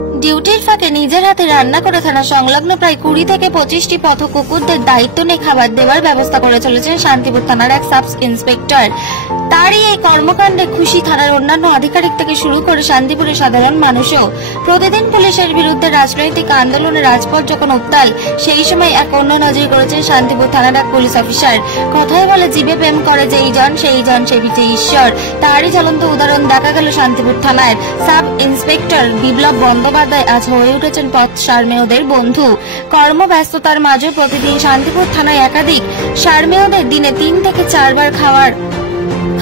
ডিউটির ফাঁকে নিজের হাতে রান্না করে থানা সংলগ্ন প্রায় 20 থেকে 25টি পথ কুকুরদের দায়িত্ব নিয়ে খাবার দেওয়ার ব্যবস্থা করে চলেছেন শান্তিপুর থানার এক সাব ইন্সপেক্টর। তারই এই কর্মকাণ্ডে খুশি থানার অন্যান্য আধিকারিক থেকে শুরু করে শান্তিপুরের সাধারণ মানুষও। প্রতিদিন পুলিশের বিরুদ্ধে রাজনৈতিক আন্দোলনে রাজপথ যখন উত্তাল, সেই সময় এক অন্য নজর করেছেন শান্তিপুর থানার এক পুলিশ অফিসার। কথায় বলে জিভে প্রেম করে যেই জন সেই জন সে বিচে ঈশ্বর। তারই জ্বলন্ত উদাহরণ দেখা গেল শান্তিপুর থানার সাব ইন্সপেক্টর বিপ্লব বন্দ্যোপাধ্যায় আজ হয়ে উঠেছেন পথ সারমেয়দের বন্ধু। কর্মব্যস্ততার মাঝে প্রতিদিন শান্তিপুর থানায় একাধিক সারমেয়দের দিনে 3 থেকে 4 বার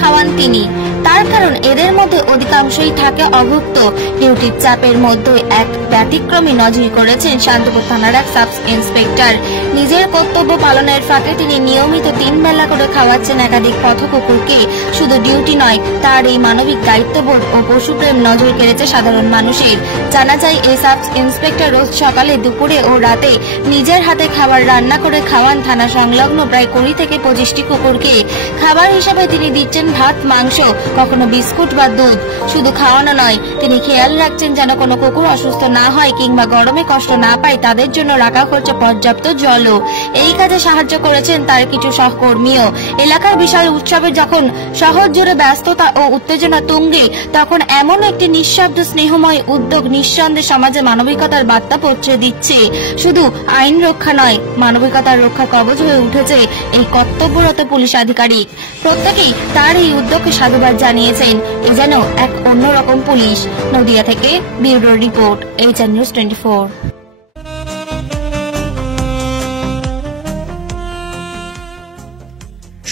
খাওয়ান তিনি। তার কারণ এদের মধ্যে অধিকাংশই থাকে অভুক্ত। ডিউটির চাপের মধ্যে এক ব্যতিক্রমী নজির করেছেন শান্তিপুর থানার এক সাব ইন্সপেক্টর। নিজের কর্তব্য পালনের ফাঁকে তিনি নিয়মিত 3 বেলা করে খাওয়াচ্ছেন একাধিক পথ কুকুরকে। শুধু ডিউটি নয়, তার এই মানবিক দায়িত্ববোধ ও পশুপ্রেম নজর কেড়েছে সাধারণ মানুষের। জানা যায় এই সাব ইন্সপেক্টর রোজ সকালে, দুপুরে ও রাতে নিজের হাতে খাবার রান্না করে খাওয়ান থানা সংলগ্ন প্রায় 20 থেকে 25টি কুকুরকে। খাবার হিসাবে তিনি দিচ্ছেন ভাত, মাংস, কখনো বিস্কুট বা দুধ। শুধু খাওয়ানো নয়, তিনি খেয়াল রাখছেন যেন কোনো কুকুর অসুস্থ না হয় কিংবা গরমে কষ্ট না পায়। তাদের জন্য রাখা হচ্ছে পর্যাপ্ত জলও। এই কাজে সাহায্য করেছেন তার কিছু সহকর্মীও। এলাকার বিশাল উৎসবে যখন শহর জুড়ে ব্যস্ততা ও উত্তেজনা তুঙ্গে, তখন এমন একটি নিঃশব্দ স্নেহময় উদ্যোগ নিঃসন্দেহে সমাজে মানবিকতার বার্তা পৌঁছে দিচ্ছে। শুধু আইন রক্ষা নয়, মানবিকতার রক্ষা কবচ হয়ে উঠেছে এই কর্তব্যরত পুলিশ আধিকারিক। প্রত্যেকেই তার এই উদ্যোগকে সাধুবাদ জানিয়েছেন। এ যেন এক অন্যরকম পুলিশ। নদিয়া থেকে ব্যুরো রিপোর্ট, এইচএন নিউজ 24।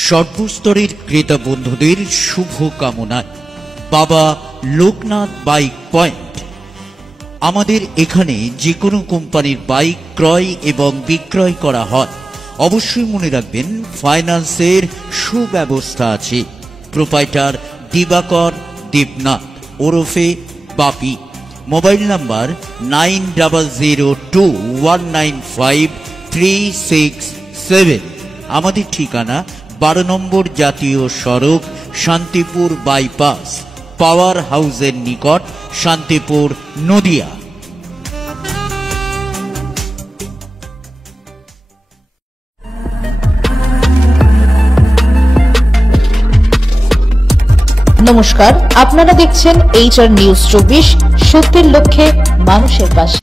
সর্বস্তরের ক্রেতা বন্ধুদের শুভ কামনায় বাবা লোকনাথ বাইক পয়েন্ট। আমাদের এখানে যে কোনো কোম্পানির বাইক ক্রয় এবং বিক্রয় করা হয়। অবশ্যই মনে রাখবেন, ফাইন্যান্সের সুব্যবস্থা আছে। প্রোপাইটার দিবাকর দেবনাথ ওরফে বাপি। Mobile number 9002195367। আমাদের ঠিকানা 12 নম্বর জাতীয় সড়ক, শান্তিপুর বাইপাস, পাওয়ার হাউসের নিকট, শান্তিপুর, নদিয়া। নমস্কার, আপনারা দেখছেন এইচআর নিউজ 24, সত্যের লক্ষ্যে মানুষের পাশে।